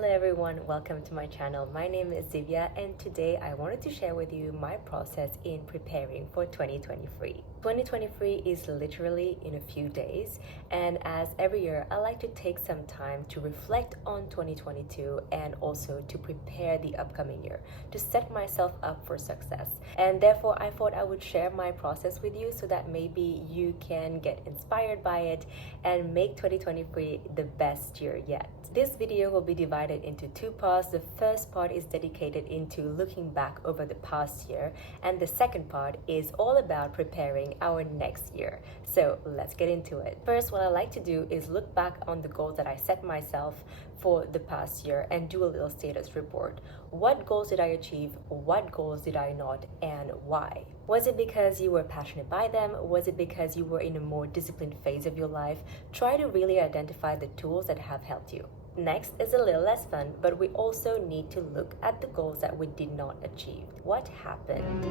Hello everyone, welcome to my channel. My name is Zivia and today I wanted to share with you my process in preparing for 2023. 2023 is literally in a few days, and as every year I like to take some time to reflect on 2022 and also to prepare the upcoming year, to set myself up for success. And therefore I thought I would share my process with you so that maybe you can get inspired by it and make 2023 the best year yet. This video will be divided into two parts. The first part is dedicated into looking back over the past year, and the second part is all about preparing our next year. So let's get into it. First, what I like to do is look back on the goals that I set myself for the past year and do a little status report. What goals did I achieve? What goals did I not? And why? Was it because you were passionate by them? Was it because you were in a more disciplined phase of your life? Try to really identify the tools that have helped you. Next is a little less fun, but we also need to look at the goals that we did not achieve. What happened?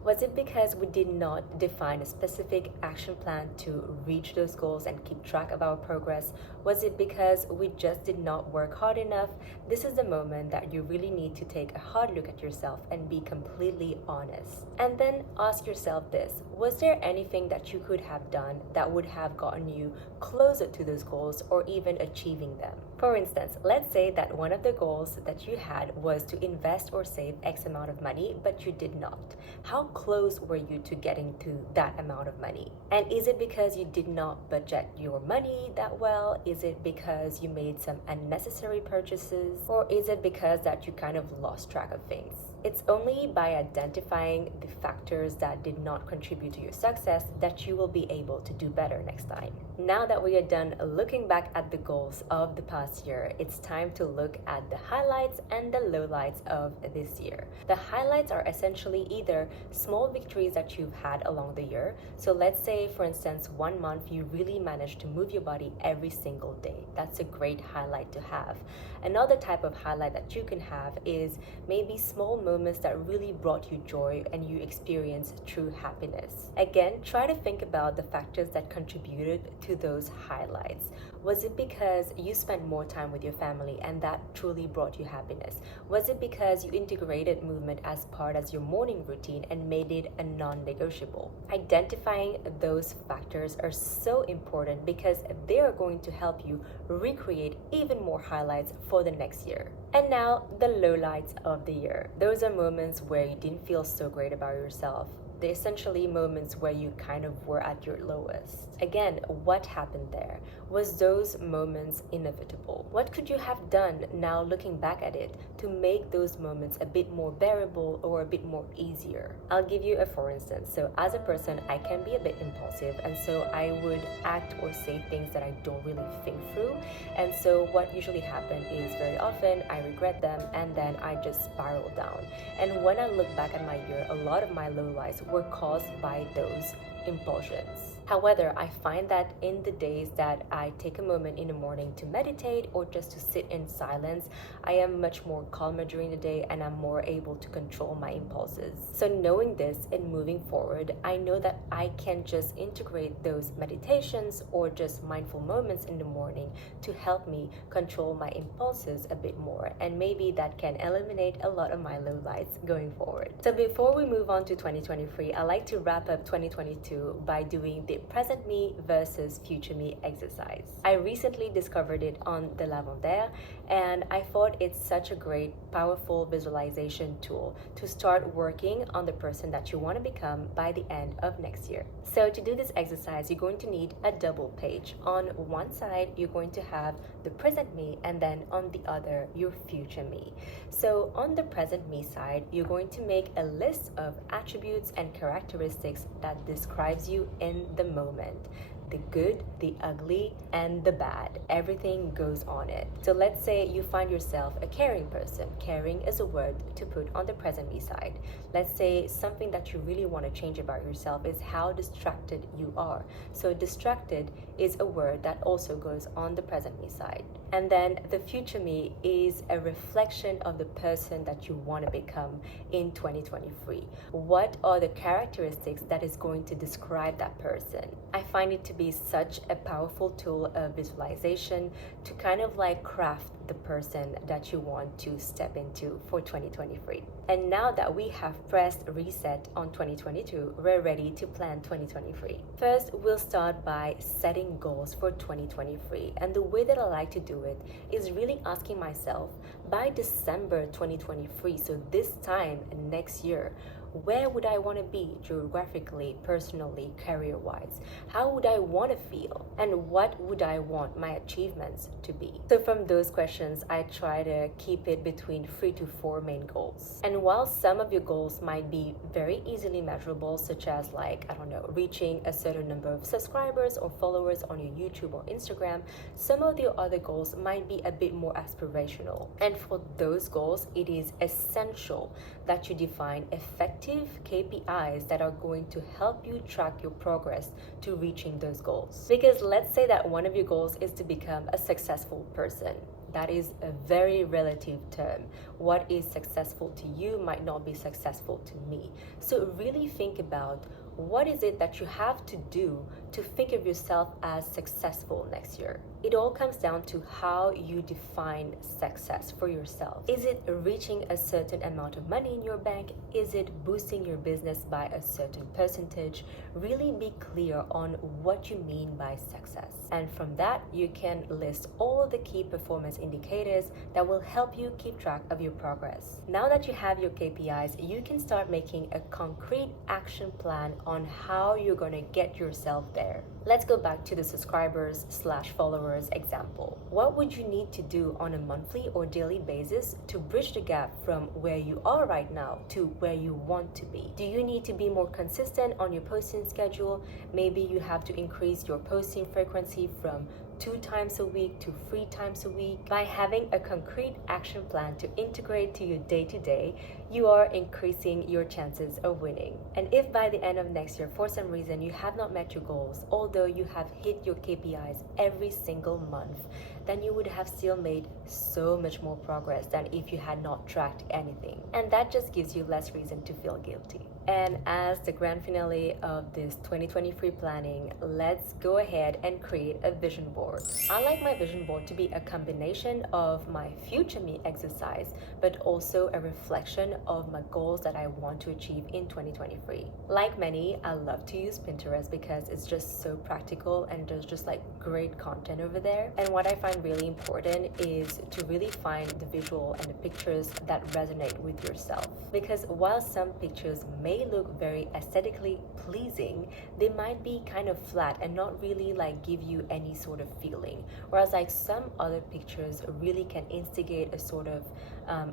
Was it because we did not define a specific action plan to reach those goals and keep track of our progress? Was it because we just did not work hard enough? This is the moment that you really need to take a hard look at yourself and be completely honest. And then ask yourself this: was there anything that you could have done that would have gotten you closer to those goals or even achieving them? For instance, let's say that one of the goals that you had was to invest or save X amount of money, but you did not. How close were you to getting to that amount of money? And is it because you did not budget your money that well? Is it because you made some unnecessary purchases? Or is it because that you kind of lost track of things? It's only by identifying the factors that did not contribute to your success that you will be able to do better next time. Now that we are done looking back at the goals of the past year, it's time to look at the highlights and the lowlights of this year. The highlights are essentially either small victories that you've had along the year. So let's say, for instance, 1 month you really managed to move your body every single day. That's a great highlight to have. Another type of highlight that you can have is maybe small moments that really brought you joy and you experienced true happiness. Again, try to think about the factors that contributed to those highlights. Was it because you spent more time with your family and that truly brought you happiness? Was it because you integrated movement as part of your morning routine and made it a non-negotiable? Identifying those factors are so important because they are going to help you recreate even more highlights for the next year. And now, the lowlights of the year. Those are moments where you didn't feel so great about yourself. They're essentially moments where you kind of were at your lowest. Again, what happened there? Was those moments inevitable? What could you have done now looking back at it to make those moments a bit more bearable or a bit more easier? I'll give you a for instance. So as a person, I can be a bit impulsive, and so I would act or say things that I don't really think through. And so what usually happens is very often I regret them and then I just spiral down. And when I look back at my year, a lot of my lowlights were caused by those impulsions. However, I find that in the days that I take a moment in the morning to meditate or just to sit in silence, I am much more calmer during the day and I'm more able to control my impulses. So knowing this and moving forward, I know that I can just integrate those meditations or just mindful moments in the morning to help me control my impulses a bit more, and maybe that can eliminate a lot of my lowlights going forward. So before we move on to 2023, I like to wrap up 2022 by doing the present me versus future me exercise. I recently discovered it on the Lavender, and I thought it's such a great, powerful visualization tool to start working on the person that you want to become by the end of next year. So to do this exercise, you're going to need a double page. On one side, you're going to have the present me, and then on the other, your future me. So on the present me side, you're going to make a list of attributes and characteristics that describes you in the moment. The good, the ugly, and the bad. Everything goes on it. So let's say you find yourself a caring person. Caring is a word to put on the present me side. Let's say something that you really want to change about yourself is how distracted you are. So distracted is a word that also goes on the present me side. And then the future me is a reflection of the person that you want to become in 2023. What are the characteristics that is going to describe that person? I find it to be such a powerful tool of visualization to kind of like craft the person that you want to step into for 2023. And now that we have pressed reset on 2022, we're ready to plan 2023. First, we'll start by setting goals for 2023. And the way that I like to do it is really asking myself, by December 2023, so this time next year, where would I want to be geographically, personally, career-wise? How would I want to feel? And what would I want my achievements to be? So from those questions, I try to keep it between 3 to 4 main goals. And while some of your goals might be very easily measurable, such as like, I don't know, reaching a certain number of subscribers or followers on your YouTube or Instagram, some of your other goals might be a bit more aspirational. And for those goals, it is essential that you define effective KPIs that are going to help you track your progress to reaching those goals. Because let's say that one of your goals is to become a successful person. That is a very relative term. What is successful to you might not be successful to me. So really think about what is it that you have to do to think of yourself as successful next year. It all comes down to how you define success for yourself. Is it reaching a certain amount of money in your bank? Is it boosting your business by a certain percentage? Really be clear on what you mean by success. And from that, you can list all the key performance indicators that will help you keep track of your progress. Now that you have your KPIs, you can start making a concrete action plan on how you're going to get yourself there. Let's go back to the subscribers/followers example. What would you need to do on a monthly or daily basis to bridge the gap from where you are right now to where you want to be? Do you need to be more consistent on your posting schedule? Maybe you have to increase your posting frequency from 2 times a week to 3 times a week. By having a concrete action plan to integrate to your day-to-day, you are increasing your chances of winning. And if by the end of next year, for some reason, you have not met your goals, although you have hit your KPIs every single month, then you would have still made so much more progress than if you had not tracked anything. And that just gives you less reason to feel guilty. And as the grand finale of this 2023 planning, let's go ahead and create a vision board. I like my vision board to be a combination of my future me exercise, but also a reflection of my goals that I want to achieve in 2023. Like many, I love to use Pinterest because it's just so practical and there's just like great content over there. And what I find really important is to really find the visual and the pictures that resonate with yourself. Because while some pictures may look very aesthetically pleasing, they might be kind of flat and not really like give you any sort of feeling. Whereas like some other pictures really can instigate a sort of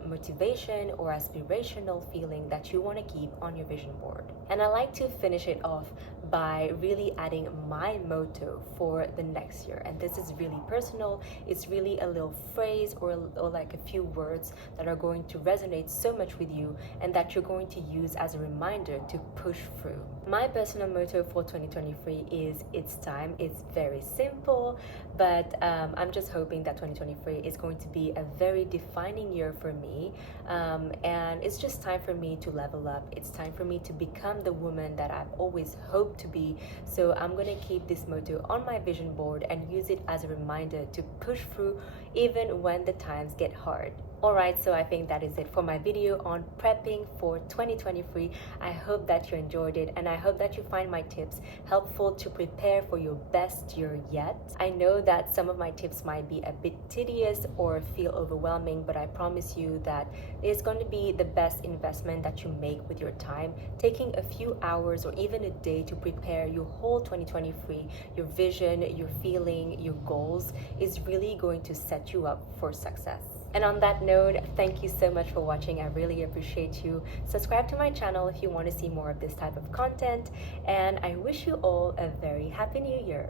motivation or aspirational feeling that you want to keep on your vision board. And I like to finish it off by really adding my motto for the next year. And this is really personal. It's really a little phrase or like a few words that are going to resonate so much with you and that you're going to use as a reminder to push through. My personal motto for 2023 is it's time. It's very simple, but I'm just hoping that 2023 is going to be a very defining year for me. And it's just time for me to level up. It's time for me to become the woman that I've always hoped to be. So I'm going to keep this motto on my vision board and use it as a reminder to push through even when the times get hard. Alright, so I think that is it for my video on prepping for 2023. I hope that you enjoyed it and I hope that you find my tips helpful to prepare for your best year yet. I know that some of my tips might be a bit tedious or feel overwhelming, but I promise you that it's going to be the best investment that you make with your time. Taking a few hours or even a day to prepare your whole 2023, your vision, your feeling, your goals is really going to set you up for success. And on that note, thank you so much for watching. I really appreciate you. Subscribe to my channel if you want to see more of this type of content. And I wish you all a very happy new year.